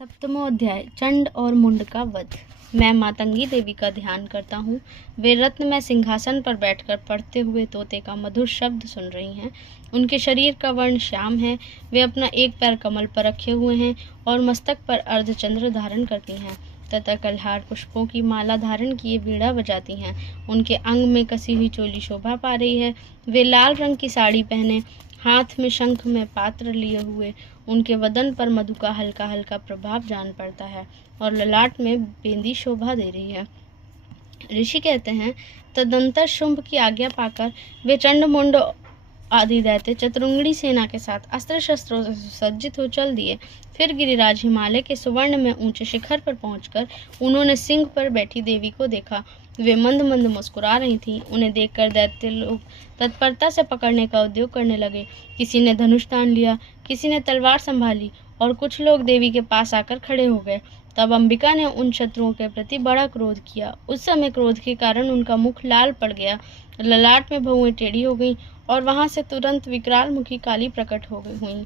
सप्तमो अध्याय चंड और मुंड का वध। मैं मातंगी देवी का ध्यान करता हूँ। वे रत्नमय सिंहासन पर बैठकर पढ़ते हुए तोते का मधुर शब्द सुन रही हैं। उनके शरीर का वर्ण श्याम है। वे अपना एक पैर कमल पर रखे हुए हैं और मस्तक पर अर्धचंद्र धारण करती हैं तथा कल्हार पुष्पों की माला धारण किए वीणा बजाती हैं। उनके अंग में कसी हुई चोली शोभा पा रही है। वे लाल रंग की साड़ी पहने, हाथ में शंख में पात्र लिए हुए, उनके वदन पर मधु का हल्का हल्का प्रभाव जान पड़ता है और ललाट में बेंदी शोभा दे रही है। ऋषि कहते हैं, तदंतर शुंभ की आज्ञा पाकर वे चंड मुंड आदि दैत्य चतुरंगड़ी सेना के साथ अस्त्र शस्त्रों से सुसज्जित हो चल दिए। फिर गिरिराज हिमालय के सुवर्ण में ऊंचे शिखर पर पहुंचकर उन्होंने सिंह पर बैठी देवी को देखा। वे मंद मंद मुस्कुरा रही थीं। उन्हें देखकर दैत्य लोग तत्परता से पकड़ने का उद्योग करने लगे। किसी ने धनुष तान लिया, किसी ने तलवार संभाली और कुछ लोग देवी के पास आकर खड़े हो गए। तब अंबिका ने उन शत्रुओं के प्रति बड़ा क्रोध किया। उस समय क्रोध के कारण उनका मुख लाल पड़ गया, ललाट में भौहें टेढ़ी हो गईं और वहां से तुरंत विकराल मुखी काली प्रकट हो हुई,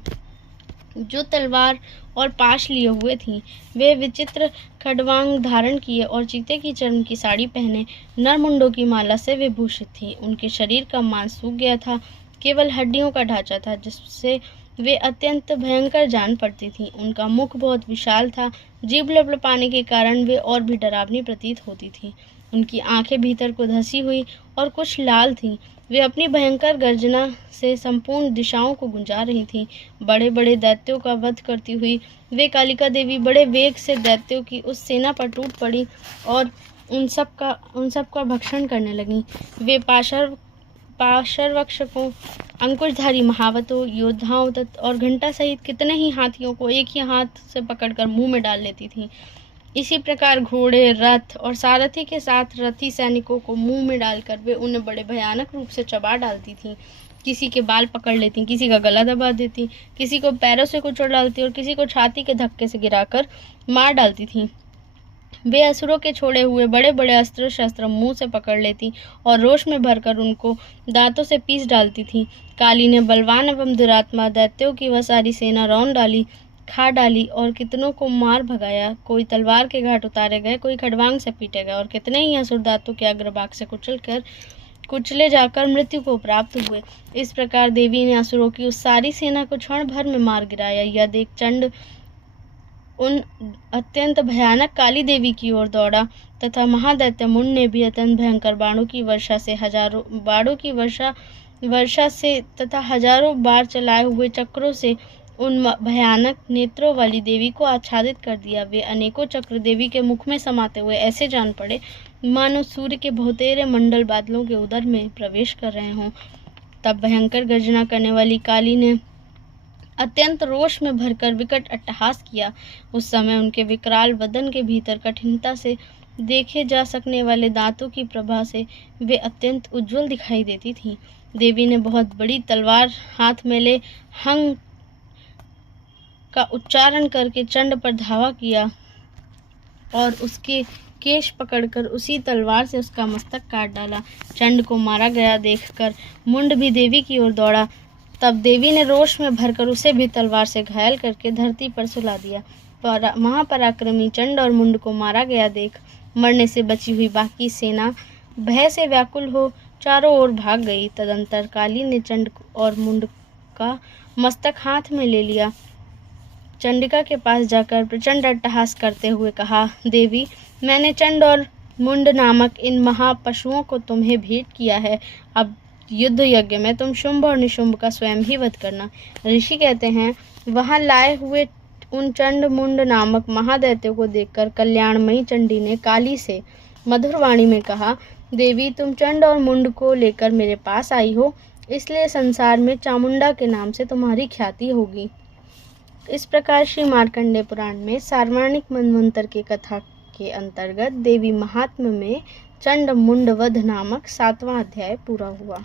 जो तलवार और पाश लिए हुए थीं। वे विचित्र खड्वांग धारण किए और चीते की चर्म की साड़ी पहने नरमुंडों की माला से विभूषित थीं। उनके शरीर का मांस सूख गया था, केवल हड्डियों का ढांचा था जिससे वे अत्यंत भयंकर जान पड़ती थीं। उनका मुख बहुत विशाल था, जीभ लपलपाने के कारण वे और भी डरावनी प्रतीत होती थीं। उनकी आंखें भीतर को धसी हुई और कुछ लाल थीं। वे अपनी भयंकर गर्जना से संपूर्ण दिशाओं को गुंजा रही थीं। बड़े बड़े दैत्यों का वध करती हुई वे कालिका देवी बड़े वेग से दैत्यों की उस सेना पर टूट पड़ी और उन सब का भक्षण करने लगीं। वे पाशरवक्षकों, अंकुशधारी महावतों, योद्धाओं और घंटा सहित कितने ही हाथियों को एक ही हाथ से पकड़कर मुंह में डाल लेती थीं। इसी प्रकार घोड़े, रथ और सारथी के साथ रथी सैनिकों को मुंह में डालकर वे उन्हें बड़े भयानक रूप से चबा डालती थीं। किसी के बाल पकड़ लेती, किसी का गला दबा देती, किसी को पैरों से कुचल डालती और किसी को छाती के धक्के से गिराकर मार डालती थीं। वे असुरों के छोड़े हुए बड़े बड़े अस्त्र शस्त्र मुंह से पकड़ लेती और रोष में भरकर उनको दांतों से पीस डालती थीं। काली ने बलवान एवं दुरात्मा दैत्यों की वह सारी सेना रौंद डाली, खा डाली और कितनों को मार भगाया। कोई तलवार के घाट उतारे गए, कोई खड़वांग से पीटे गए और कितने ही असुर दांतों के अग्रभाग से कुचले जाकर मृत्यु को प्राप्त हुए। इस प्रकार देवी ने असुरों की उस सारी सेना को क्षण भर में मार गिराया। यह देख चंड उन अत्यंत भयानक काली देवी की ओर दौड़ा तथा महादैत्य मुंड ने भी अत्यंत भयंकर बाणों की वर्षा से तथा हजारों बार चलाए हुए चक्रों से उन भयानक नेत्रों वाली देवी को आच्छादित कर दिया। वे अनेकों चक्र देवी के मुख में समाते हुए ऐसे जान पड़े मानो सूर्य के बहुतेरे मंडल बादलों के उदर में प्रवेश कर रहे हों। तब भयंकर गर्जना करने वाली काली ने अत्यंत रोष में भरकर विकट अट्टहास किया। उस समय उनके विकराल वदन के भीतर कठिनता से देखे जा सकने वाले दांतों की प्रभा से वे अत्यंत उज्जवल दिखाई देती थीं। देवी ने बहुत बड़ी तलवार हाथ में ले हंग का उच्चारण करके चंड पर धावा किया और उसके केश पकड़कर उसी तलवार से उसका मस्तक काट डाला। चंड को मारा गया देखकर मुंड भी देवी की ओर दौड़ा। तब देवी ने रोष में भरकर उसे भी तलवार से घायल करके धरती पर सुला दिया। महापराक्रमी चंड और मुंड को मारा गया देख मरने से बची हुई बाकी सेना भय से व्याकुल हो चारों ओर भाग गई। तदंतर काली ने चंड और मुंड का मस्तक हाथ में ले लिया। चंडिका के पास जाकर प्रचंड अट्टहास करते हुए कहा, देवी, मैंने चंड और मुंड नामक इन महापशुओं को तुम्हें भेंट किया है। अब युद्ध यज्ञ में तुम शुंभ और निशुंभ का स्वयं ही वध करना। ऋषि कहते हैं, वहां लाए हुए उन चंड मुंड नामक महादैत्यों को देखकर कल्याणमयी चंडी ने काली से मधुर वाणी में कहा, देवी, तुम चंड और मुंड को लेकर मेरे पास आई हो, इसलिए संसार में चामुंडा के नाम से तुम्हारी ख्याति होगी। इस प्रकार श्री मार्कंडेय पुराण में सार्वणिक मनवंतर की कथा के अंतर्गत देवी महात्म्य में चंड मुंड वध नामक 7वां अध्याय पूरा हुआ।